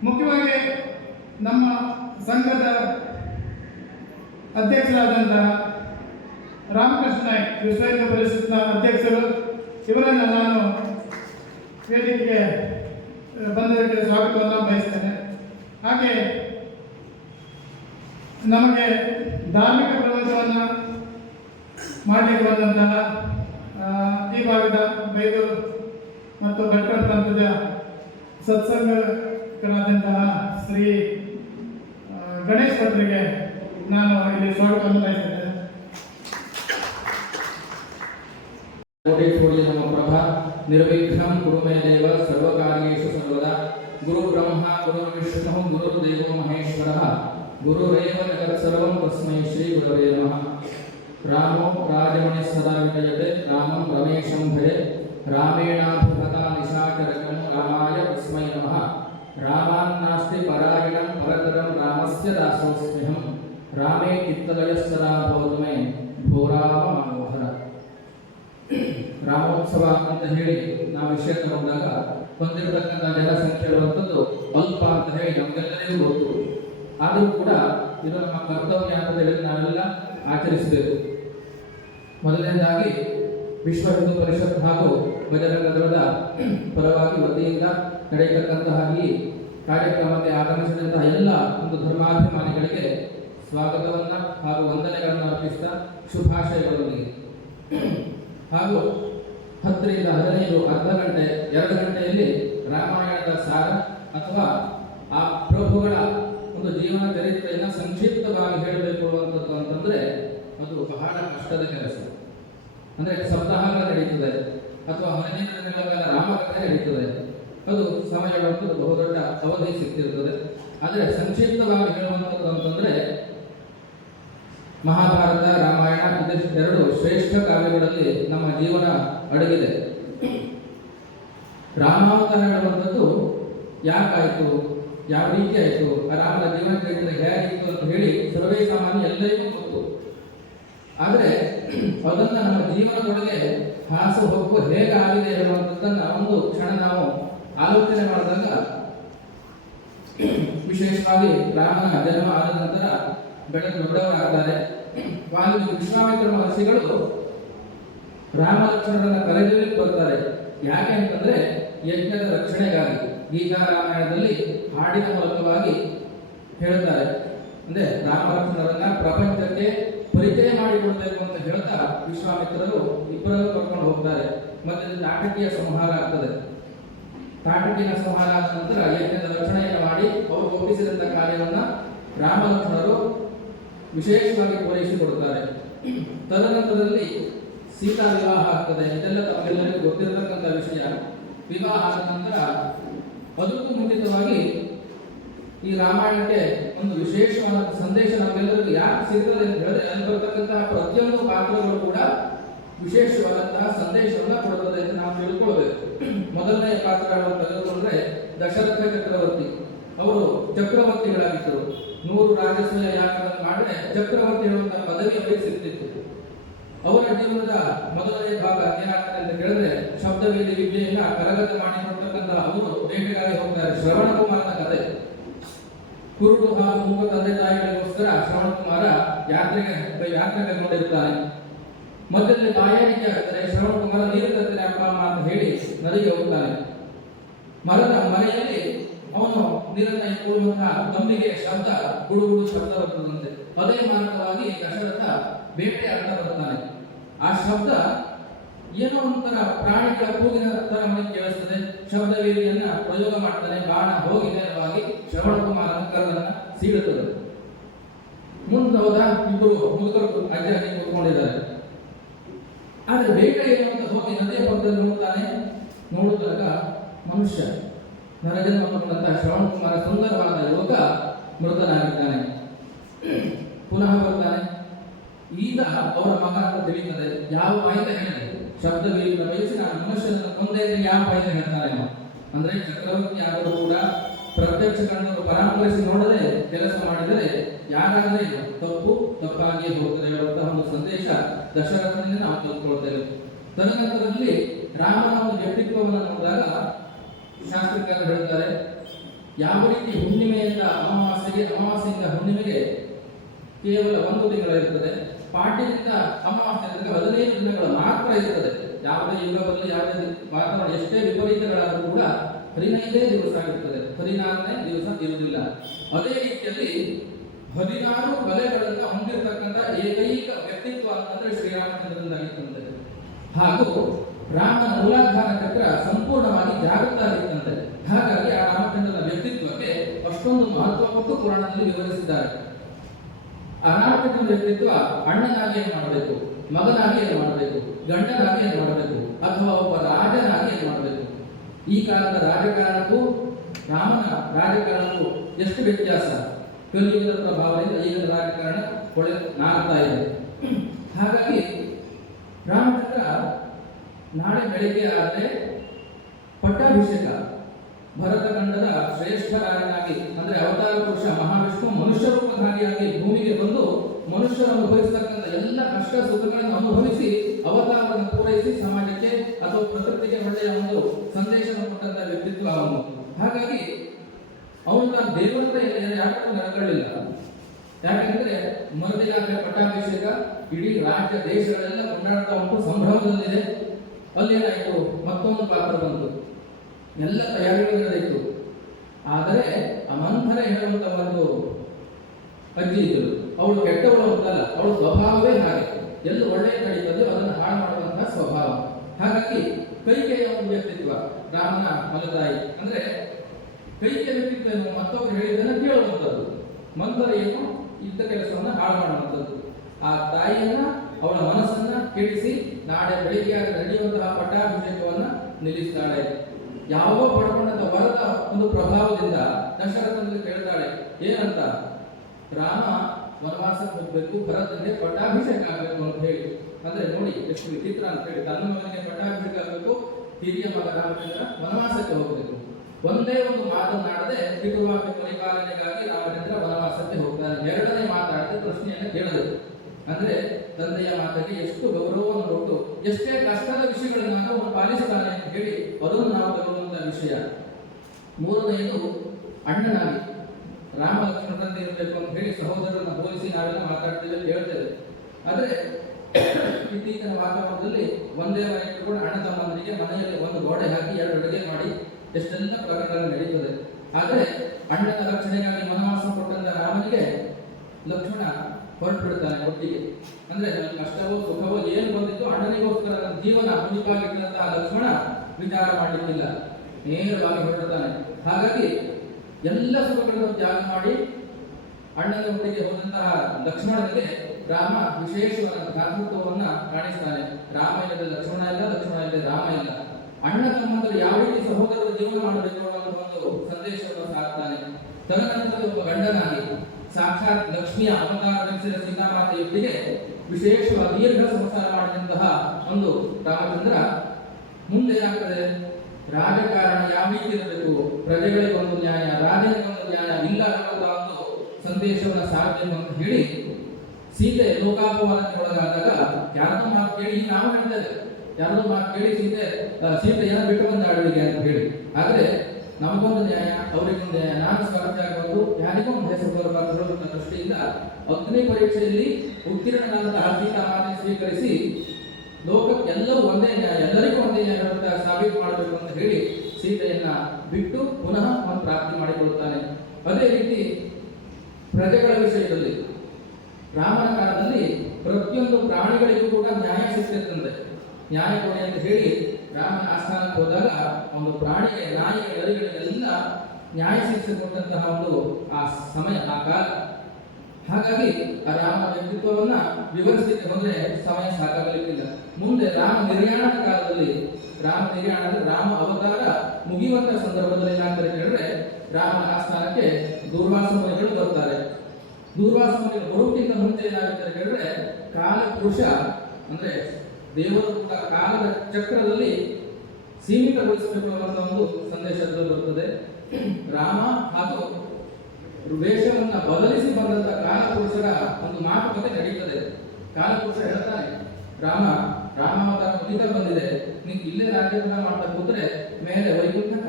ಮುಖ್ಯವಾಗಿ ನಮ್ಮ ಸಂಘದ ಅಧ್ಯಕ್ಷರಾದಂಥ ರಾಮಕೃಷ್ಣ ನಾಯ್ಕ್, ವಿಶ್ವ ಹಿಂದೂ ಪರಿಷತ್ನ ಅಧ್ಯಕ್ಷರು, ಇವರನ್ನು ನಾನು ವೇದಿಕೆಗೆ ಬಂದವರಿಗೆ ಸ್ವಾಗತವನ್ನು ಬಯಸ್ತೇನೆ. ಹಾಗೆ ನಮಗೆ ಧಾರ್ಮಿಕ ಪ್ರವಚನವನ್ನು ಮಾಡಲಿಕ್ಕೆ ಬಂದಂತಹ ಈ ಭಾಗದ ಬೈದೂರು ಮತ್ತು ಭಟ್ಕಳ ಪ್ರಾಂತದ ಸತ್ಸಂಗಕರಾದಂತಹ ಶ್ರೀ ಗಣೇಶ್ ಭಟ್ರಿಗೆ ನಾನು ಇಲ್ಲಿ ಸ್ವಾಗತವನ್ನು ಬಯಸ್ತೇನೆ. ಕೋಟಿ ನಮ ಪ್ರಭಾ ನಿರ್ವಿಘ್ನಂ ಕುರು ಮೇ ದೇವ ಸರ್ವಕಾರ್ಯೇಷು ಸರ್ವದಾ ಗುರು ಬ್ರಹ್ಮ ಗುರು ವಿಷ್ಣು ಗುರು ದೇವೋ ಮಹೇಶ್ವರಃ ಗುರುರೇವ ಜಗತ್ ಸರ್ವಂ ತಸ್ಮೈ ಶ್ರೀ ಗುರವೇ ನಮಃ. ರಾಮೋ ರಾಜಮಣಿ ಸದಾ ವಿಜಯತೆ ರಾಮಂ ರಮೇಶಂ ಭಜೆ ರಾಮೇಣಾಭಿಹತಾ ನಿಶಾಚರಕಂ ರಾಮಾಯ ತಸ್ಮೈ ನಮಃ. ರಾಮಾನ್ನಾಸ್ತಿ ಪರಾಯಣಂ ಪರತರಂ ರಾಮಸ್ಯ ದಾಸೋಸ್ಮ್ಯಹಂ ರಾಮೇ ಚಿತ್ತಲಯಸ್ಸದಾ ಭವತು ಮೇ ಭೋರಾಮ ಮನೋಹರ. ರಾಮೋತ್ಸವ ಅಂತ ಹೇಳಿ ನಾವು ವಿಷಯ ತಗೊಂಡಾಗ ಬಂದಿರತಕ್ಕಂಥ ಜನಸಂಖ್ಯೆ ಇರುವಂಥದ್ದು ಅಲ್ಪ ಅಂತ ಹೇಳಿ ನಮಗೆಲ್ಲರಿಗೂ ಗೊತ್ತು. ಆದರೂ ಕೂಡ ಇದು ನಮ್ಮ ಕರ್ತವ್ಯ ಅಂತ ಹೇಳಿ ನಾವೆಲ್ಲ ಆಚರಿಸಬೇಕು. ಮೊದಲನೇದಾಗಿ ವಿಶ್ವ ಹಿಂದೂ ಪರಿಷತ್ ಹಾಗೂ ಬಜರಂಗ ದಳದ ಪರವಾಗಿ ವತಿಯಿಂದ ನಡೆಯತಕ್ಕಂತಹ ಈ ಕಾರ್ಯಕ್ರಮಕ್ಕೆ ಆಗಮಿಸಿದಂತಹ ಎಲ್ಲ ಒಂದು ಧರ್ಮಾಭಿಮಾನಿಗಳಿಗೆ ಸ್ವಾಗತವನ್ನ ಹಾಗೂ ವಂದನೆಗಳನ್ನು ಅರ್ಪಿಸ್ತಾ ಶುಭಾಶಯಗಳೊಂದಿಗೆ ಹಾಗೂ 10 ರಿಂದ 15 ಅರ್ಧ ಗಂಟೆ 2 ಗಂಟೆಯಲ್ಲಿ ರಾಮಾಯಣದ ಸಾರ ಅಥವಾ ಆ ಪ್ರಭುಗಳ ಒಂದು ಜೀವನ ಚರಿತ್ರೆಯನ್ನು ಸಂಕ್ಷಿಪ್ತವಾಗಿ ಹೇಳಬೇಕು ಅಂತಂದ್ರೆ ಅದು ಬಹಳ ಕಷ್ಟದ ಕೆಲಸ. ಅಂದ್ರೆ ಸಪ್ತಾಹ ನಡೀತದೆ ಅಥವಾ 15 ದಿನಗಳ ಕಾಲ ರಾಮಕಥೆ ನಡೀತದೆ. ಅದು ಸಮಯ ಬಹುದೊಡ್ಡ ಅವಧಿ ಸಿಗ್ತಿರ್ತದೆ. ಆದರೆ ಸಂಕ್ಷಿಪ್ತವಾಗಿ ಹೇಳುವಂಥದ್ದು ಅಂತಂದ್ರೆ ಮಹಾಭಾರತ ರಾಮಾಯಣ ಇದೆರಡು ಶ್ರೇಷ್ಠ ಕಾವ್ಯಗಳಲ್ಲಿ ನಮ್ಮ ಜೀವನ ಅಡಗಿದೆ. ರಾಮಾವತಾರ ಹೇಳುವಂಥದ್ದು ಯಾಕಾಯಿತು, ಯಾವ ರೀತಿ ಆಯಿತು, ಆ ರಾಮನ ಜೀವನ ಚರಿತ್ರೆ ಹೇಗಿತ್ತು ಅಂತ ಹೇಳಿ ಸರ್ವೇ ಸಾಮಾನ್ಯ ಎಲ್ಲರಿಗೂ ಗೊತ್ತು. ಆದರೆ ಅದನ್ನ ನಮ್ಮ ಜೀವನದೊಳಗೆ ಹಾಸು ಹೊಕ್ಕು ಹೇಗಾಗಿದೆ ಹೇಳುವಂಥದ್ದನ್ನ ಒಂದು ಕ್ಷಣ ನಾವು ಆಲೋಚನೆ ಮಾಡಿದಾಗ ವಿಶೇಷವಾಗಿ ರಾಮನ ಜನ್ಮ ಆದ ನಂತರ ಬೆಳೆದು ದೊಡ್ಡವರಾಗ್ತಾರೆ. ವಾಲ್ಮೀಕಿ ವಿಶ್ವಾಮಿತ್ರ ಮಹರ್ಷಿಗಳು ರಾಮ ಲಕ್ಷ್ಮಣರನ್ನ ಕರೆದೊಯ್ಯಲಿಕ್ಕೆ ಬರ್ತಾರೆ. ಯಾಕೆ ಅಂತಂದ್ರೆ ಯಜ್ಞದ ರಕ್ಷಣೆಗಾಗಿ. ಗೀತಾ ರಾಮಾಯಣದಲ್ಲಿ ಹಾಡಿನ ಮೂಲಕವಾಗಿ ಹೇಳ್ತಾರೆ. ಅಂದ್ರೆ ರಾಮ ಲಕ್ಷ್ಮಣರನ್ನ ಪ್ರಪಂಚಕ್ಕೆ ಪರಿಚಯ ಮಾಡಿಕೊಡ್ಬೇಕು ಅಂತ ಹೇಳ್ತಾ ವಿಶ್ವಾಮಿತ್ರರು ಇಬ್ಬರನ್ನು ಕರ್ಕೊಂಡು ಹೋಗ್ತಾರೆ. ಮತ್ತೆ ತಾಟಕಿಯ ಸಂಹಾರ ಆಗ್ತದೆ. ತಾಟಕಿಯ ಸಂಹಾರ ಆದ ನಂತರ ಯಜ್ಞದ ರಕ್ಷಣೆಯನ್ನು ಮಾಡಿ ಅವರು ಒಪ್ಪಿಸಿದಂತ ಕಾರ್ಯವನ್ನ ರಾಮ ಲಕ್ಷ್ಮಣರು ವಿಶೇಷವಾಗಿ ಪೂರೈಸಿಕೊಡುತ್ತಾರೆ. ತದನಂತರದಲ್ಲಿ ಸೀತಾ ವಿವಾಹ ಆಗ್ತದೆ. ಇದೆಲ್ಲ ತಮಗೆಲ್ಲರಿಗೂ ಗೊತ್ತಿರತಕ್ಕಂಥ ವಿಷಯ. ವಿವಾಹ ಆದ ನಂತರ ಅದಕ್ಕೂ ಮುಂಚಿತವಾಗಿ ಈ ರಾಮಾಯಣಕ್ಕೆ ಒಂದು ವಿಶೇಷವಾದ ಸಂದೇಶ ನಮಗೆಲ್ಲರಿಗೂ ಯಾಕೆ ಸಿಗ್ತದೆ ಅಂತ ಹೇಳಿದ್ರೆ ಅಲ್ಲಿ ಬರ್ತಕ್ಕಂತಹ ಪ್ರತಿಯೊಂದು ಪಾತ್ರಗಳು ಕೂಡ ವಿಶೇಷವಾದಂತಹ ಸಂದೇಶವನ್ನ ಕೊಡುತ್ತದೆ ಅಂತ ನಾವು ತಿಳ್ಕೊಳ್ಬೇಕು. ಮೊದಲನೇ ಪಾತ್ರಗಳನ್ನು ತೆಗೆದುಕೊಂಡ್ರೆ ದಶರಥ ಚಕ್ರವರ್ತಿ. ಅವರು ಚಕ್ರವರ್ತಿಗಳಾಗಿದ್ದರು. 100 ರಾಜಸೂಯ ಯಾಗಗಳನ್ನು ಮಾಡಿದ್ರೆ ಚಕ್ರವರ್ತಿ ಹೇಳುವಂತಹ ಪದವಿ ಅವರಿಗೆ ಸಿಗ್ತಿತ್ತು. ಅವರ ಜೀವನದ ಮೊದಲನೇ ಭಾಗ ಏನಾಗ್ತದೆ ಅಂತ ಕೇಳಿದ್ರೆ ಶಬ್ದವೇದಿ ವಿದ್ಯೆಯನ್ನ ಕರಗತ ಮಾಡಿಕೊಡ್ತಕ್ಕಂತಹ ಅವರು ಬೇಟೆಗಾಗಿ ಹೋಗ್ತಾರೆ. ಶ್ರವಣ ಕುಮಾರನ ಕಥೆ. ಕುರುಡು ಹಾಗೂ ಮೂಕ ತಂದೆ ತಾಯಿಗಳಿಗೋಸ್ಕರ ಶ್ರವಣ ಕುಮಾರ ಯಾತ್ರೆಗೆ ಕೈಗೊಂಡಿರ್ತಾನೆ. ಮಧ್ಯದಲ್ಲಿ ಬಾಯಾರಿಕೆ ಆಗ್ತದೆ. ಶ್ರವಣ ಕುಮಾರ ನೀರು ತರ್ತೀನಿ ಅಪ್ಪ ಅಮ್ಮ ಅಂತ ಹೇಳಿ ನದಿಗೆ ಹೋಗ್ತಾನೆ. ಮರದ ಮನೆಯಲ್ಲಿ ಅವನು ನೀರನ್ನ ಇಟ್ಟುಕೊಳ್ಳುವಂತಹ ಕಂಬಿಗೆ ಶಬ್ದ ಗುಡುಗುಡು ಶಬ್ದ ಬರ್ತದಂತೆ. ಅದೇ ಮಾರ್ಗವಾಗಿ ದಶರಥ ಬೇಟೆ ಆಡ್ತಾ ಬರ್ತಾನೆ. ಆ ಶಬ್ದ ಏನೋ ಒಂಥರ ಪ್ರಾಣಿಗಳ ಕೂಗಿನ ತರ ಮನೆಗೆ ಕೇಳಿಸ್ತದೆ. ಶಬ್ದವೇದಿಯನ್ನ ಪ್ರಯೋಗ ಮಾಡ್ತಾನೆ. ಬಾಣ ಹೋಗಿ ನೇರವಾಗಿ ಶ್ರವಣ ಕುಮಾರನ ಕರ್ಣನ್ನ ಸೀಳುತ್ತದೆ. ಮುಂದೆ ಹೋದ ಇಬ್ಬರು ಮುದುಕರು ಅಜ್ಜಾಗಿ ಕೂತ್ಕೊಂಡಿದ್ದಾರೆ. ಆದ್ರೆ ಬೇಟೆ ಏನು ಹೋಗಿ ನದಿಯ ಪಕ್ಕದಲ್ಲಿ ನೋಡ್ತಾನೆ. ನೋಡಿದಾಗ ಮನುಷ್ಯ ನರಜನ್ಮ ಪಡೆದಂತಹ ಶ್ರವಣ ಕುಮಾರ ಸುಂದರವಾದ ಯುವಕ ಮೃತನಾಗಿದ್ದಾನೆ. ಪುನಃ ಬರ್ತಾನೆ. ಈಗ ಅವರ ಮಗ ಅಂತ ತಿಳಿಯುತ್ತದೆ. ಯಾವ ಪಾಯಿತ ಹೇಳಿದೆ ಶಬ್ದವೇದಿನ ಬಯಸಿ ನಾನು ಮನುಷ್ಯನನ್ನು ಕೊಂದೆ ಯಾವ ಪಾಯಿತ ಹೇಳ್ತಾರೆ. ಅಂದ್ರೆ ಚಕ್ರವರ್ತಿ ಆದರೂ ಕೂಡ ಪ್ರತ್ಯಕ್ಷ ಕಣ್ಣನ್ನು ಪರಾಮರ್ಶಿಸಿ ನೋಡದೆ ಕೆಲಸ ಮಾಡಿದರೆ ಯಾರಾದರೆ ತಪ್ಪು ತಪ್ಪಾಗಿಯೇ ಹೋಗ್ತದೆ ಹೇಳುವಂತಹ ಒಂದು ಸಂದೇಶ ದಶರಥನಿಂದ ನಾವು ತೆಗೆದುಕೊಳ್ತೇವೆ. ತದನಂತರದಲ್ಲಿ ರಾಮನ ಒಂದು ವ್ಯಕ್ತಿತ್ವವನ್ನು ನೋಡಿದಾಗ ಶಾಸ್ತ್ರಕಾರ ಹೇಳ್ತಾರೆ, ಯಾವ ರೀತಿ ಹುಣ್ಣಿಮೆಯಿಂದ ಅಮಾವಾಸ್ಯೆಗೆ, ಅಮಾವಾಸ್ಯೆಯಿಂದ ಹುಣ್ಣಿಮೆಗೆ ಕೇವಲ 1 ತಿಂಗಳು ಇರ್ತದೆ, ಪಾಡ್ಯದಿಂದ ಅಮಾವಾಸ್ಯೆ 15 ದಿನಗಳು ಮಾತ್ರ ಇರ್ತದೆ. ಯಾವುದೇ ಯುಗ ಬರಲಿ, ಯಾವುದೇ ವಾತಾವರಣ ಎಷ್ಟೇ ವಿಪರೀತಗಳಾದರೂ ಕೂಡ 15 ದಿವಸ ಆಗಿರ್ತದೆ, 16ನೇ ದಿವಸ ಇರುವುದಿಲ್ಲ. ಅದೇ ರೀತಿಯಲ್ಲಿ 16 ಕಲೆಗಳನ್ನು ಹೊಂದಿರತಕ್ಕಂಥ ಏಕೈಕ ವ್ಯಕ್ತಿತ್ವ ಅಂತಂದ್ರೆ ಶ್ರೀರಾಮಚಂದ್ರನಾಗಿತ್ತಂತೆ. ಹಾಗೂ ರಾಮನ ಮೂಲಾಧಾರ ಚಕ್ರ ಸಂಪೂರ್ಣವಾಗಿ ಜಾಗೃತ ಆಗಿತ್ತಂತೆ. ಹಾಗಾಗಿ ಆ ರಾಮಚಂದ್ರನ ವ್ಯಕ್ತಿತ್ವಕ್ಕೆ ಅಷ್ಟೊಂದು ಮಹತ್ವ ಕೊಟ್ಟು ಪುರಾಣದಲ್ಲಿ ವಿವರಿಸಿದ್ದಾರೆ. ಆ ರಾಮಚಂದ್ರನ ವ್ಯಕ್ತಿತ್ವ ಅಣ್ಣನಾಗಿ ಏನ್ ಮಾಡಬೇಕು, ಮಗನಾಗಿ ಏನ್ ಮಾಡಬೇಕು, ಗಂಡನಾಗಿ ಏನ್ ಮಾಡಬೇಕು, ಅಥವಾ ಒಬ್ಬ ರಾಜನಾಗಿ ಏನ್ ಮಾಡಬೇಕು. ಈ ಕಾಲದ ರಾಜಕಾರಣಕ್ಕೂ ರಾಮನ ರಾಜಕಾರಣಕ್ಕೂ ಎಷ್ಟು ವ್ಯತ್ಯಾಸ. ಕಲಿಯುಗದ ಪ್ರಭಾವದಿಂದ ಈಗಿನ ರಾಜಕಾರಣ ಕೊಳೆ ನಾಗ್ತಾ ಇದೆ. ಹಾಗಾಗಿ ರಾಮಚಂದ್ರ ನಾಳೆ ಬೆಳಿಗ್ಗೆ ಆದರೆ ಪಟ್ಟಾಭಿಷೇಕ, ಭರತಖಂಡದ ಶ್ರೇಷ್ಠ ರಾಜನಾಗಿ ಅಂದ್ರೆ ಅವತಾರ ಪುರುಷ ಮಹಾವಿಷ್ಣು ಮನುಷ್ಯ ರೂಪಧಾರಿಯಾಗಿ ಭೂಮಿಗೆ ಬಂದು ಮನುಷ್ಯರು ಅನುಭವಿಸತಕ್ಕಂಥ ಎಲ್ಲ ಕಷ್ಟ ಸುಖಗಳನ್ನು ಅನುಭವಿಸಿ ಅವತಾರವನ್ನು ಪೂರೈಸಿ ಸಮಾಜಕ್ಕೆ ಅಥವಾ ಪ್ರಕೃತಿಗೆ ಒಳ್ಳೆಯ ಒಂದು ಸಂದೇಶವನ್ನು ಕೊಟ್ಟಂತ ವ್ಯಕ್ತಿತ್ವ ಅವನು. ಹಾಗಾಗಿ ಅವನ ದೇವರ ಯಾಕೂ ನಡ್ಕೊಳ್ಳಿಲ್ಲ. ಯಾಕಂದ್ರೆ ಮರುದಿನ ಪಟ್ಟಾಭಿಷೇಕ ಇಡೀ ರಾಜ್ಯ ದೇಶಗಳೆಲ್ಲ ಕೊಂಡಾಡ್ತಾ ಉಂಟು, ಸಂಭ್ರಮದಲ್ಲಿದೆ. ಅಲ್ಲೇನಾಯಿತು, ಮತ್ತೊಂದು ಪಾತ್ರ ಬಂತು, ಎಲ್ಲ ತಯಾರಿಗಳು ನಡೆದಿತ್ತು. ಆದರೆ ಆ ಮಂಥರ ಹೇಳುವಂತ ಒಂದು ಅಜ್ಜಿ ಇದ್ದರು, ಅವಳು ಕೆಟ್ಟವಳು ಅಂತಲ್ಲ, ಅವಳ ಸ್ವಭಾವವೇ ಹಾಗೆ. ಎಲ್ಲ ಒಳ್ಳೆಯ ನಡೀತದೆ ಅದನ್ನು ಹಾಳು ಮಾಡುವಂತಹ ಸ್ವಭಾವ. ಹಾಗಾಗಿ ಕೈಕೆಯ ಒಂದು ವ್ಯಕ್ತಿತ್ವ ರಾಮನ ಮಲತಾಯಿ ಅಂದ್ರೆ ಕೈಕೆಯ ವ್ಯಕ್ತಿತ್ವ ಮತ್ತೊಬ್ಬರು ಹೇಳಿದ್ದನ್ನು ಕೇಳುವಂಥದ್ದು, ಮಂಥರ ಏನು ಇದ್ದ ಕೆಲಸವನ್ನ ಹಾಳು ಮಾಡುವಂಥದ್ದು. ಆ ತಾಯಿಯನ್ನ ಅವಳ ಮನಸ್ಸನ್ನ ಕೆಡಿಸಿ ನಾಳೆ ಬೆಳಿಗ್ಗೆ ನಡೆಯುವಂತಹ ಪಟ್ಟಾಭಿಷೇಕವನ್ನ ನಿಲ್ಲಿಸ್ತಾಳೆ. ಯಾವ ಪಡ್ಕೊಂಡಂತ ವರದ ಒಂದು ಪ್ರಭಾವದಿಂದ ದಶರಥನಲ್ಲಿ ಕೇಳ್ತಾಳೆ ಏನಂತ, ರಾಮ ವನವಾಸಕ್ಕೆ ಹೋಗ್ಬೇಕು, ಭರತನಿಗೆ ಪಟ್ಟಾಭಿಷೇಕ ಆಗಬೇಕು ಅಂತ ಹೇಳಿ. ಅಂದ್ರೆ ನೋಡಿ ಎಷ್ಟು ವಿಚಿತ್ರ ಅಂತ ಹೇಳಿ, ತನ್ನ ಮಗನಿಗೆ ಪಟ್ಟಾಭಿಷೇಕ ಆಗಬೇಕು, ಹಿರಿಯ ಮಗ ರಾಮಚಂದ್ರ ವನವಾಸಕ್ಕೆ ಹೋಗಬೇಕು. ಒಂದೇ ಒಂದು ಮಾತನಾಡದೆ ಪಿತೃವಾಕ್ಯ ಪರಿಪಾಲನೆಗಾಗಿ ರಾಮಚಂದ್ರ ವನವಾಸಕ್ಕೆ ಹೋಗ್ತಾನೆ. ಎರಡನೇ ಮಾತಾಡದೆ ಪ್ರಶ್ನೆಯನ್ನು ಕೇಳಬೇಕು. ಅಂದ್ರೆ ತಂದೆಯ ಮಾತಿಗೆ ಎಷ್ಟು ಗೌರವವನ್ನು ಕೊಟ್ಟು ಎಷ್ಟೇ ಕಷ್ಟದ ವಿಷಯಗಳನ್ನು ಅವನು ಪಾಲಿಸುತ್ತಾನೆ ಅಂತ ಹೇಳಿ ಅದನ್ನು ನಾವು ತಗೊಳ್ಳುವಂತಹ ವಿಷಯ. ಮೂರನೆಯದು ಅಣ್ಣನಾಗಿ ರಾಮ ಲಕ್ಷ್ಮಣರಂತೆ ಇರಬೇಕು ಅಂತ ಹೇಳಿ ಸಹೋದರರನ್ನು ಹೋಲಿಸಿ ನಾವೆಲ್ಲ ಮಾತಾಡ್ತೇವೆ, ಹೇಳ್ತೇವೆ. ಆದ್ರೆ ಇತ್ತೀಚಿನ ವಾತಾವರಣದಲ್ಲಿ ಒಂದೇ ಮನೆ ಕೂಡ ಅಣ್ಣ ತಮ್ಮಂದರಿಗೆ ಮನೆಯಲ್ಲಿ ಒಂದು ಗೋಡೆ ಹಾಕಿ 2 ಅಡುಗೆ ಮಾಡಿ ಎಷ್ಟೆಲ್ಲ ಪ್ರಕರಣ ನಡೀತದೆ. ಆದರೆ ಅಣ್ಣನ ರಕ್ಷಣೆಗಾಗಿ ವನವಾಸ ಕೊಟ್ಟಂತ ರಾಮನಿಗೆ ಲಕ್ಷ್ಮಣ ಹೊರಟು ಬಿಡ್ತಾನೆ ಒಟ್ಟಿಗೆ. ಅಂದ್ರೆ ಕಷ್ಟವೋ ಸುಖವೋ ಏನು ಬಂದಿತ್ತು ಅಣ್ಣನಿಗೋಸ್ಕರ ನನ್ನ ಜೀವನ ಮುಡಿಪಾಗಿಟ್ಟಂತಹ ಲಕ್ಷ್ಮಣ ವಿಚಾರ ಮಾಡಲಿಕ್ಕಿಲ್ಲ, ನೇರವಾಗಿ ಹೊರಡ್ತಾನೆ. ಹಾಗಾಗಿ ಎಲ್ಲ ಸುಖಗಳನ್ನು ತ್ಯಾಗ ಮಾಡಿ ಅಣ್ಣನ ಒಟ್ಟಿಗೆ ಹೋದಂತಹ ಲಕ್ಷ್ಮಣನಿಗೆ ರಾಮ ವಿಶೇಷವಾದ ಭ್ರಾತೃತ್ವವನ್ನ ಕಾಣಿಸ್ತಾನೆ. ರಾಮಾಯಣದ ಲಕ್ಷ್ಮಣ ಇಲ್ಲ, ಲಕ್ಷ್ಮಣ ಇಲ್ಲ ರಾಮ ಇಲ್ಲ. ಅಣ್ಣ ತಮ್ಮಂದರು ಯಾವ ರೀತಿ ಸಹೋದರರು ಜೀವನ ಮಾಡಬೇಕು ಅನ್ನೋ ಒಂದು ಸಂದೇಶವನ್ನು ಸಾಕ್ತಾನೆ. ತದನಂತರ ಒಬ್ಬ ಗಂಡನಾಗಿ ಸಾಕ್ಷಾತ್ ಲಕ್ಷ್ಮಿಯ ಅವತಾರವೆನಿಸಿದ ಸೀತಾಮಾತೆಯೊಟ್ಟಿಗೆ ವಿಶೇಷವಾದ ದೀರ್ಘ ಸಂಸಾರ ಮಾಡಿದಂತಹ ಒಂದು ರಾಮಚಂದ್ರ ಮುಂದೆ ಏನಾಗ್ತದೆ, ರಾಜಕಾರಣ ಯಾವ ರೀತಿ ಇರಬೇಕು, ಪ್ರಜೆಗಳಿಗೆ ಒಂದು ನ್ಯಾಯ, ರಾಜನಿಗೆ ಒಂದು ನ್ಯಾಯ ಇಲ್ಲ ಅನ್ನುವಂತಹ ಒಂದು ಸಂದೇಶವನ್ನು ಸಾರಬೇಕು ಅಂತ ಹೇಳಿ ಸೀತೆ ಲೋಕಾಪವಾದಕ್ಕೆ ಒಳಗಾದಾಗ ಯಾರದೋ ಮಾತು ಕೇಳಿ, ನಾವು ಹೇಳ್ತೇವೆ ಯಾರದೋ ಮಾತು ಕೇಳಿ ಸೀತೆಯನ್ನು ಬಿಟ್ಟು ಬಂದ ಅಡವಿಗೆ ಅಂತ ಹೇಳಿ. ಆದ್ರೆ ನಮಗೊಂದು ನ್ಯಾಯ, ಅವರಿಗೊಂದು ನ್ಯಾಯ, ನಾನು ಸ್ವಾರ್ಥಿಯಾಗಿ ಬಂದು ಯಾರಿಗೂ ಒಂದು ಹೆಸರು ಬರಬಾರದು ಅನ್ನೋ ದೃಷ್ಟಿಯಿಂದ ಅಗ್ನಿ ಪರೀಕ್ಷೆಯಲ್ಲಿ ಉತ್ತೀರ್ಣನಾದಂತಹ ಸೀತಾಮಾತೆ ಸ್ವೀಕರಿಸಿ ಲೋಕಕ್ಕೆಲ್ಲವೂ ಒಂದೇ ನ್ಯಾಯ, ಎಲ್ಲರಿಗೂ ಒಂದೇ ನ್ಯಾಯ ಅಂತ ಸಾಬೀತು ಮಾಡಬೇಕು ಅಂತ ಹೇಳಿ ಸೀತೆಯನ್ನ ಬಿಟ್ಟು ಪುನಃ ಒಂದು ಪ್ರಾಪ್ತಿ ಮಾಡಿಕೊಳ್ಳುತ್ತಾನೆ. ಅದೇ ರೀತಿ ಪ್ರಜೆಗಳ ವಿಷಯದಲ್ಲಿ ರಾಮನ ಕಾಲದಲ್ಲಿ ಪ್ರತಿಯೊಂದು ಪ್ರಾಣಿಗಳಿಗೂ ಕೂಡ ನ್ಯಾಯ ಸಿಗ್ತಿರ್ತಂತೆ. ನ್ಯಾಯ ಕೊಡಿ ಅಂತ ಹೇಳಿ ರಾಮನ ಆಸ್ಥಾನಕ್ಕೆ ಹೋದಾಗ ಒಂದು ಪ್ರಾಣಿಗೆ, ನಾಯಿಗೆ, ನರಿಗಳಿಗೆಲ್ಲ ನ್ಯಾಯ ಸಿಕ್ಕಿಸಿಕೊಟ್ಟಂತಹ ಒಂದು ಆ ಸಮಯ, ಆ ಕಾಲ. ಹಾಗಾಗಿ ಆ ರಾಮನ ವ್ಯಕ್ತಿತ್ವವನ್ನ ವಿವರಿಸಲಿಕ್ಕೆ ಹೋದ್ರೆ ಸಮಯ ಸಾಕಾಗಲಿಕ್ಕಿಲ್ಲ. ಮುಂದೆ ರಾಮ ನಿರ್ಯಾಣದ ಕಾಲದಲ್ಲಿ, ರಾಮ ನಿರ್ಯಾಣ ಅಂದ್ರೆ ರಾಮ ಅವತಾರ ಮುಗಿಯುವಂತ ಸಂದರ್ಭದಲ್ಲಿ ಏನಾಗ್ತಾರೆ ಹೇಳಿದ್ರೆ, ರಾಮನ ಆಸ್ಥಾನಕ್ಕೆ ದೂರ್ವಾಸ ಮುನಿಗಳು ಬರ್ತಾರೆ. ದೂರ್ವಾಸ ಮುನಿಗಳು ಬರುವುದಕ್ಕಿಂತ ಮುಂಚೆ ಏನಾಗುತ್ತಾರೆ ಹೇಳಿದ್ರೆ, ಕಾಲ ಪುರುಷ ಅಂದ್ರೆ ದೇವರು ಕೂಡ ಕಾಲದ ಚಕ್ರದಲ್ಲಿ ಸೀಮಿತಗೊಳಿಸಬೇಕು ಅನ್ನುವಂಥ ಒಂದು ಸಂದೇಶದಲ್ಲಿ ಬರುತ್ತದೆ. ರಾಮ ಹಾಗೂ ವೇಷವನ್ನ ಬದಲಿಸಿ ಬಂದಂತ ಕಾಲಪುರುಷರ ಒಂದು ಮಾತುಕತೆ ನಡೀತದೆ. ಕಾಲಪುರುಷ ಹೇಳ್ತಾನೆ, ರಾಮಾವತಾರ ಮುಗಿತಾ ಬಂದಿದೆ, ನೀನು ಇಲ್ಲೇ ರಾಜ್ಯಭಾರ ಮಾಡ್ತಾ ಕೂತ್ರೆ ಮೇಲೆ ವೈಕುಂಠ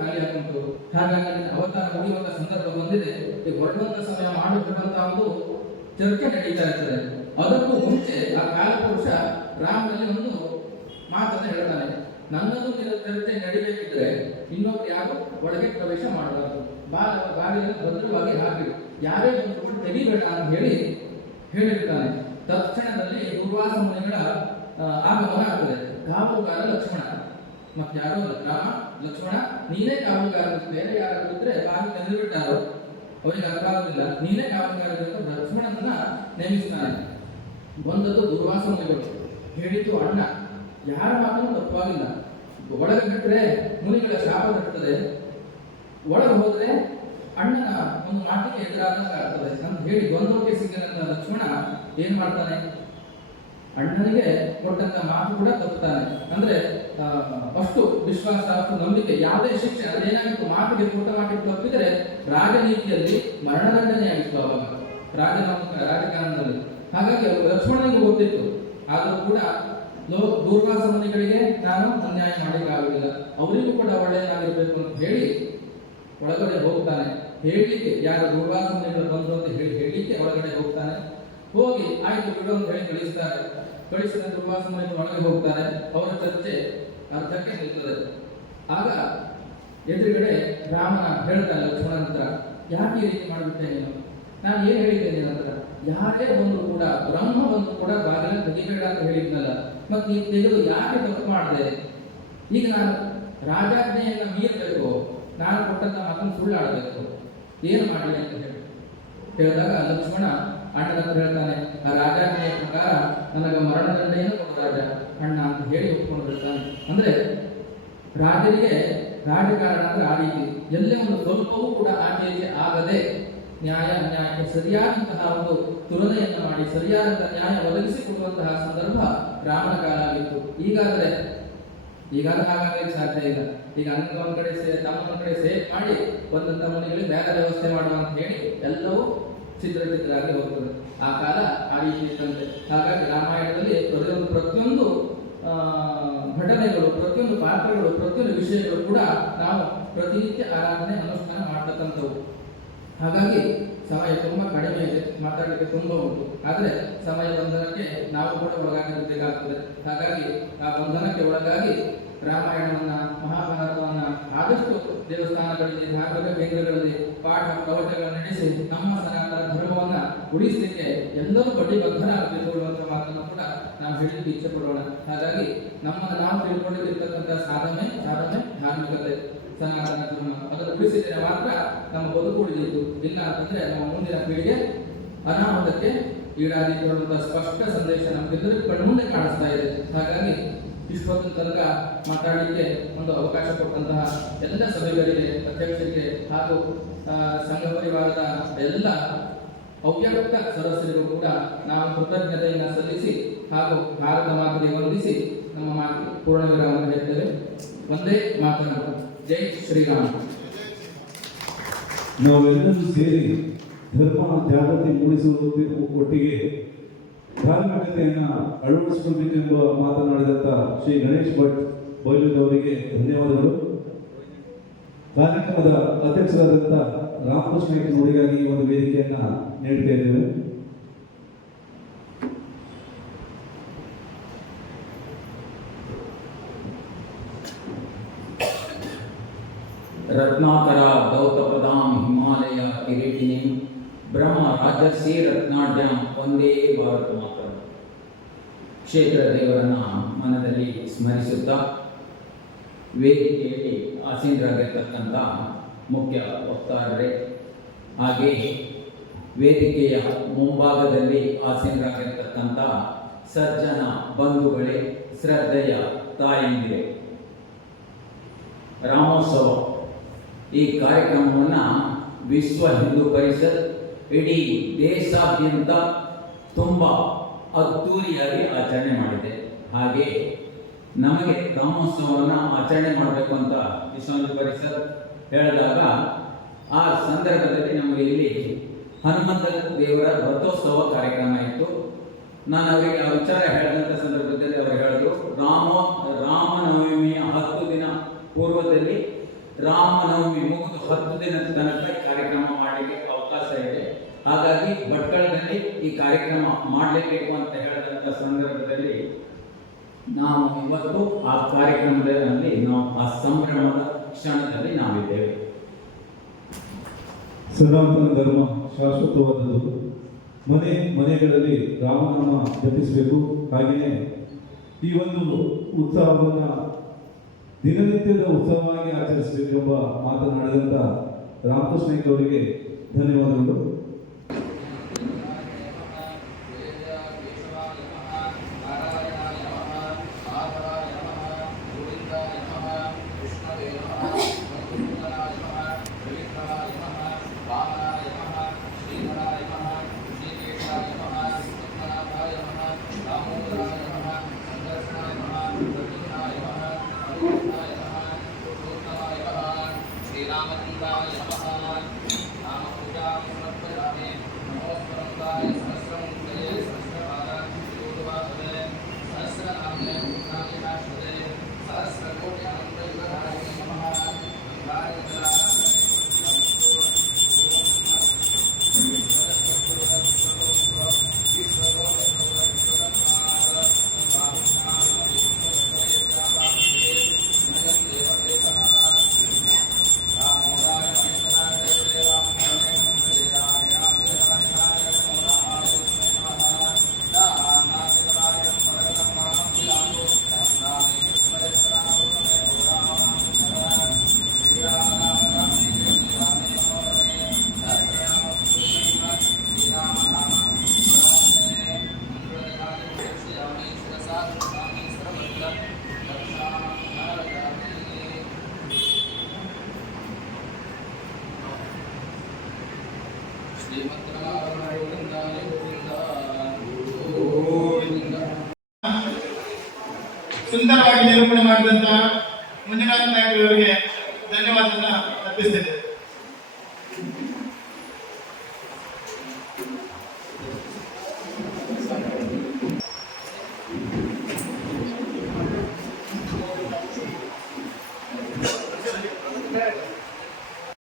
ಖಾಲಿ ಆಗುಂಟು. ಹಾಗಾಗಿ ಅವತಾರ ಮುಗಿಯುವಂತ ಸಂದರ್ಭ ಬಂದಿದೆ. ಈ ಹೊರಡುವಂತ ಸಮಯ ಮಾಡಿಕೊಂಡಂತ ಒಂದು ಚರ್ಚೆ ನಡೀತಾ ಇರ್ತದೆ. ಅದಕ್ಕೂ ಮುಂಚೆ ಆ ಕಾಲಪುರುಷ ರಾಮನಲ್ಲಿ ಒಂದು ಮಾತನ್ನು ಹೇಳ್ತಾನೆ, ನನ್ನದು ನಿನ್ನ ಚರ್ಚೆ ನಡಿಬೇಕಿದ್ರೆ ಇನ್ನೊಬ್ರು ಯಾರು ಒಳಗೆ ಪ್ರವೇಶ ಮಾಡಬಾರದು, ಬಾಗಿಲನ್ನು ಭದ್ರವಾಗಿ ಹಾಕಿಡು, ಯಾರೇ ಬಂದು ತೆಗಿಬೇಡ ಅಂತ ಹೇಳಿರ್ತಾನೆ. ತಕ್ಷಣದಲ್ಲಿ ದುರ್ವಾಸ ಮುನಿಗಳ ಆಗಮನ ಆಗ್ತದೆ. ಕಾವಲುಗಾರ ಲಕ್ಷ್ಮಣ, ಮತ್ತೆ ಯಾರೋ ರಾಮ ಲಕ್ಷ್ಮಣ ನೀನೇ ಕಾವಲುಗಾರ, ಬೇರೆ ಯಾರಾದ್ರೂ ಇದ್ರೆ ಬಾಗಿ ತೆಗೆದುಬಿಟ್ಟಾರೋ ಅವರಿಗೆ ಅರ್ಥ ಆಗೋದಿಲ್ಲ, ನೀನೇ ಕಾವಲುಗಾರ ಅಂತ ಲಕ್ಷ್ಮಣನನ್ನ ನೇಮಿಸ್ತಾನೆ. ಬಂದದ್ದು ದುರ್ವಾಸ ಮುನಿಗಳು. ಹೇಳಿದ್ದು ಅಣ್ಣ, ಯಾರ ಮಾತನ್ನು ತಪ್ಪಾಗಿಲ್ಲ, ಒಳಗೆ ಬಿಟ್ಟರೆ ಮುನಿಗಳ ಶಾಪ ತಟ್ಟುತ್ತದೆ, ಒಳಗೆ ಹೋದ್ರೆ ಅಣ್ಣನ ಒಂದು ಮಾತಿಗೆ ಎದುರಾದಂಗ ಆಗ್ತದೆ ಅಂತ ಹೇಳಿ ದ್ವಂದ್ವಕ್ಕೆ ಸಿಗದಂತ ಲಕ್ಷ್ಮಣ ಏನ್ ಮಾಡ್ತಾನೆ, ಅಣ್ಣನಿಗೆ ಕೊಟ್ಟಂತ ಮಾತು ಕೂಡ ತಪ್ಪುತ್ತಾನೆ. ಅಂದ್ರೆ ಅಷ್ಟು ವಿಶ್ವಾಸ, ಅಷ್ಟು ನಂಬಿಕೆ, ಯಾವುದೇ ಶಿಕ್ಷೆ ಅದೇನಾಗಿತ್ತು, ಮಾತಿಗೆ ಕೊಟ್ಟ ಮಾತಿಗೆ ತಪ್ಪಿದರೆ ರಾಜನೀತಿಯಲ್ಲಿ ಮರಣದಂಡನೆ ಆಗಿತ್ತು ಅವಾಗ ರಾಜಕಾರಣದಲ್ಲಿ. ಹಾಗಾಗಿ ಲಕ್ಷ್ಮಣನಿಗೂ ಗೊತ್ತಿತ್ತು. ಆದರೂ ಕೂಡ ದೂರ್ವಾಸ ಮುನಿಗಳಿಗೆ ನಾನು ಅನ್ಯಾಯ ಮಾಡಲಿಕ್ಕಾಗುವುದಿಲ್ಲ, ಅವರಿಗೂ ಕೂಡ ಒಳ್ಳೆಯದಾಗಿರ್ಬೇಕು ಅಂತ ಹೇಳಿ ಒಳಗಡೆ ಹೋಗ್ತಾನೆ. ಹೇಳಲಿಕ್ಕೆ ಯಾರು ದೂರ್ವಾಸ ಮುನಿಗಳು ಬಂದರು ಅಂತ ಹೇಳಲಿಕ್ಕೆ ಒಳಗಡೆ ಹೋಗ್ತಾನೆ. ಹೋಗಿ ಆಯ್ತು ಬಿಡು ಅಂತ ಹೇಳಿ ಕಳಿಸಿದ ದೂರ್ವಾಸ ಮುನಿಗಳು ಒಳಗೆ ಹೋಗ್ತಾರೆ. ಅವರ ಚರ್ಚೆ ಅರ್ಧಕ್ಕೆ ನಿಲ್ತದೆ. ಆಗ ಎದುರುಗಡೆ ರಾಮನ ಹೇಳ್ತಾನೆ ಲಕ್ಷ್ಮಣನ ಹತ್ರ, ಯಾಕೆ ಈ ರೀತಿ ಮಾಡಿಬಿಟ್ಟೆ ನೀನು, ನಾನು ಏನ್ ಹೇಳಿದ್ದೇನೆ ನಂತರ, ಯಾರೇ ಬಂದ್ರು ಕೂಡ ಬ್ರಹ್ಮ ಬಂದು ಕೂಡ ಬಾಗಿಲ ತೆಗಿಬೇಡ ಅಂತ ಹೇಳಿದ್ನಲ್ಲ, ಮತ್ತೆ ಈ ತೆಗೆದು ಯಾಕೆ ತಪ್ಪು ಮಾಡಿದೆ, ಈಗ ನಾನು ರಾಜಾಜ್ಞೆಯನ್ನ ಮೀರಬೇಕು, ನಾನು ಕೊಟ್ಟಂತ ಮಾತನ್ನು ಸುಳ್ಳಾಡಬೇಕು, ಏನು ಮಾಡಲಿ ಅಂತ ಹೇಳಿದಾಗ ಲಕ್ಷ್ಮಣ ಅಣ್ಣನ ಹತ್ರ ಹೇಳ್ತಾನೆ, ಆ ರಾಜಾಜ್ಞೆಯ ಪ್ರಕಾರ ನನಗೆ ಮರಣದಂಡೆಯನ್ನು ಕೊಡು ರಾಜ ಅಣ್ಣ ಅಂತ ಹೇಳಿ ಒಪ್ಕೊಂಡಿರ್ತಾನೆ. ಅಂದ್ರೆ ರಾಜರಿಗೆ ರಾಜಕಾರಣ ಅಂದ್ರೆ ಆ ರೀತಿ, ಎಲ್ಲೇ ಒಂದು ಸ್ವಲ್ಪವೂ ಕೂಡ ಆಚೆಗೆ ಆಗದೆ ನ್ಯಾಯಕ್ಕೆ ಸರಿಯಾದಂತಹ ಒಂದು ತುಲನೆಯನ್ನು ಮಾಡಿ ಸರಿಯಾದಂತಹ ನ್ಯಾಯ ಒದಗಿಸಿಕೊಡುವಂತಹ ಸಂದರ್ಭ ರಾಮನ ಕಾಲ ಆಗಿತ್ತು. ಈಗಾಗಲೇ ಹಾಗಾಗಲಿಕ್ಕೆ ಸಾಧ್ಯ ಇಲ್ಲ. ಈಗ ಅನ್ನ ಒಂದ್ ಕಡೆ ತಮ್ಮ ಕಡೆ ಸೇಫ್ ಮಾಡಿ ಬಂದಂತ ಮನೆಗಳಿಗೆ ಬೇರೆ ವ್ಯವಸ್ಥೆ ಮಾಡುವ ಅಂತ ಹೇಳಿ ಎಲ್ಲವೂ ಚಿತ್ರಚಿತ್ರಾಗಿ ಹೋಗ್ತದೆ. ಆ ಕಾಲ ಆ ರೀತಿ ಇತ್ತಂತೆ. ಹಾಗಾಗಿ ರಾಮಾಯಣದಲ್ಲಿ ಪ್ರತಿಯೊಂದು ಘಟನೆಗಳು, ಪ್ರತಿಯೊಂದು ಪಾತ್ರಗಳು, ಪ್ರತಿಯೊಂದು ವಿಷಯಗಳು ಕೂಡ ನಾವು ಪ್ರತಿನಿತ್ಯ ಆರಾಧನೆ ಅನುಷ್ಠಾನ ಮಾಡ್ತಕ್ಕಂಥವು. ಹಾಗಾಗಿ ಸಮಯ ತುಂಬಾ ಕಡಿಮೆ ಇದೆ, ಮಾತಾಡಲಿಕ್ಕೆ ತುಂಬಾ ಉಂಟು. ಆದರೆ ಸಮಯ ಬಂಧನಕ್ಕೆ ನಾವು ಕೂಡ ಒಳಗಾಗಿರಬೇಕಾಗ್ತದೆ. ಹಾಗಾಗಿ ಆ ಬಂಧನಕ್ಕೆ ಒಳಗಾಗಿ ರಾಮಾಯಣವನ್ನ, ಮಹಾಭಾರತವನ್ನ ಆದಷ್ಟು ದೇವಸ್ಥಾನಗಳಲ್ಲಿ, ಧಾರ್ಮಿಕ ಕೇಂದ್ರಗಳಲ್ಲಿ ಪಾಠ ಪ್ರವಚನಗಳನ್ನು ನಡೆಸಿ ನಮ್ಮ ಸನಾತನ ಧರ್ಮವನ್ನ ಉಳಿಸಲಿಕ್ಕೆ ಎಲ್ಲರೂ ಬಡ್ಡಿಬದ್ಧರಾಗಬೇಕು ಅನ್ನುವಂಥ ಮಾತನ್ನು ಕೂಡ ನಾವು ಹೇಳಲಿಕ್ಕೆ ಇಚ್ಛೆ ಪಡೋಣ. ಹಾಗಾಗಿ ನಾವು ತಿಳ್ಕೊಂಡಿರ್ತಕ್ಕಂಥ ಸಾಧನೆ ಧಾರ್ಮಿಕತೆ, ಸನಾತನ ಧರ್ಮ, ಅದನ್ನು ಉಳಿಸಿದರೆ ಮಾತ್ರ ನಮ್ಮ ಬದುಕು ಉಳಿದಿತ್ತು. ಇಲ್ಲ ಅಂತಂದ್ರೆ ನಮ್ಮ ಮುಂದಿನ ಪೀಳಿಗೆ ಅನಾಹುತಕ್ಕೆ ಈಡಾದೀತು ಅನ್ನುವಂಥ ಸ್ಪಷ್ಟ ಸಂದೇಶ ನಮಗೆಲ್ಲರೂ ಕಣ್ಮುಂದೆ ಕಾಣಿಸ್ತಾ ಇದೆ. ಹಾಗಾಗಿ ಇಷ್ಟೊತ್ತಿನ ತನಕ ಮಾತಾಡಲಿಕ್ಕೆ ಒಂದು ಅವಕಾಶ ಕೊಟ್ಟಂತಹ ಎಲ್ಲ ಸಭೆಗಳಿಗೆ, ಅಧ್ಯಕ್ಷರಿಗೆ ಹಾಗೂ ಸಂಘ ಪರಿವಾರದ ಎಲ್ಲ ಅವ್ಯಕ್ತ ಸದಸ್ಯರಿಗೂ ಕೂಡ ನಾವು ಕೃತಜ್ಞತೆಯನ್ನು ಸಲ್ಲಿಸಿ ಹಾಗೂ ಭಾರತ ಮಾತೆಗೆ ವಂದಿಸಿ ನಮ್ಮ ಮಾತಿಗೆ ಪೂರ್ಣ ವಿರಾಮ ಹೇಳ್ತೇವೆ. ಒಂದೇ ಮಾತನಾಡು. ಜೈ ಶ್ರೀರಾಮ್. ನಾವೆಲ್ಲರೂ ಸೇರಿ ಧರ್ಮ ಜಾಗೃತಿ ಮೂಡಿಸುವ ಒಟ್ಟಿಗೆ ಧಾರ್ಮಿಕತೆಯನ್ನು ಅಳವಡಿಸಿಕೊಳ್ಳಬೇಕೆಂಬ ಮಾತನಾಡಿದಂಥ ಶ್ರೀ ಗಣೇಶ್ ಭಟ್ ಬೈಲೂರವರಿಗೆ ಧನ್ಯವಾದಗಳು. ಕಾರ್ಯಕ್ರಮದ ಅಧ್ಯಕ್ಷರಾದಂಥ ರಾಮಕೃಷ್ಣ ನುಡಿಗಾಗಿ ಈ ಒಂದು ವೇದಿಕೆಯನ್ನು ನೀಡ್ತಾ ಇದ್ದೇವೆ. रत्नाकर दौतपदां हिमालय किरीटिनीं ब्रह्म राजसी रत्नाढ्यं वंदे ಭಾರತ ಮಾತರಂ. ಕ್ಷೇತ್ರ ದೇವರನ್ನ ಮನದಲ್ಲಿ ಸ್ಮರಿಸುತ್ತಾ ವೇದಿಕೆಯಲ್ಲಿ ಆಸೀನರಾಗಿರ್ತಕ್ಕಂಥ ಮುಖ್ಯ ವಕ್ತಾರರೇ, ಹಾಗೆಯೇ ವೇದಿಕೆಯ ಮುಂಭಾಗದಲ್ಲಿ ಆಸೀನರಾಗಿರ್ತಕ್ಕಂಥ ಸಜ್ಜನ ಬಂಧುಗಳೇ, ಶ್ರದ್ಧೆಯ ತಾಯಂದಿರೇ, ರಾಮೋತ್ಸವ ಈ ಕಾರ್ಯಕ್ರಮವನ್ನು ವಿಶ್ವ ಹಿಂದೂ ಪರಿಷತ್ ಇಡೀ ದೇಶಾದ್ಯಂತ ತುಂಬ ಅದ್ದೂರಿಯಾಗಿ ಆಚರಣೆ ಮಾಡಿದೆ. ಹಾಗೆ ನಮಗೆ ರಾಮೋತ್ಸವವನ್ನು ಆಚರಣೆ ಮಾಡಬೇಕು ಅಂತ ವಿಶ್ವ ಹಿಂದೂ ಪರಿಷತ್ ಹೇಳಿದಾಗ ಆ ಸಂದರ್ಭದಲ್ಲಿ ನಮಗೆ ಇಲ್ಲಿ ಹನುಮಂತ ದೇವರ ರಥೋತ್ಸವ ಕಾರ್ಯಕ್ರಮ ಇತ್ತು. ನಾನು ಅವರಿಗೆ ಆ ವಿಚಾರ ಹೇಳಿದಂಥ ಸಂದರ್ಭದಲ್ಲಿ ಅವರು ಹೇಳಿದ್ರು, ರಾಮನವಮಿಯ 10 ದಿನ ಪೂರ್ವದಲ್ಲಿ ರಾಮನವಮಿ ಮುಗಿದು 10 ದಿನದ ತನಕ ಈ ಕಾರ್ಯಕ್ರಮ ಮಾಡಲಿಕ್ಕೆ ಅವಕಾಶ ಇದೆ. ಹಾಗಾಗಿ ಭಟ್ಕಳದಲ್ಲಿ ಈ ಕಾರ್ಯಕ್ರಮ ಮಾಡಲೇಬೇಕು ಅಂತ ಹೇಳಿದಂಥ ಸಂದರ್ಭದಲ್ಲಿ ನಾವು ಇವತ್ತು ಆ ಕಾರ್ಯಕ್ರಮದಲ್ಲಿ ನಾವು ಆ ಸಂಭ್ರಮದ ಕ್ಷಣದಲ್ಲಿ ನಾವಿದ್ದೇವೆ. ಸನಾತನ ಧರ್ಮ ಶಾಶ್ವತವಾದದ್ದು. ಮನೆಗಳಲ್ಲಿ ರಾಮನಾಮ ಜಪಿಸಬೇಕು. ಹಾಗೆಯೇ ಈ ಒಂದು ಉತ್ಸವವನ್ನು ದಿನನಿತ್ಯದ ಉತ್ಸವವಾಗಿ ಆಚರಿಸಬೇಕೆಂಬ ಮಾತನಾಡಿದಂಥ ರಾಮಕೃಷ್ಣ ಅವರಿಗೆ ಧನ್ಯವಾದಗಳು. ಸುಂದರವಾಗಿ ನಿರೂಪಣೆ ಮಾಡಿದಂತ ಮಂಜುನಾಥ ನಾಯಕರವರಿಗೆ ಧನ್ಯವಾದವನ್ನು ಅರ್ಪಿಸ್ತೇನೆ.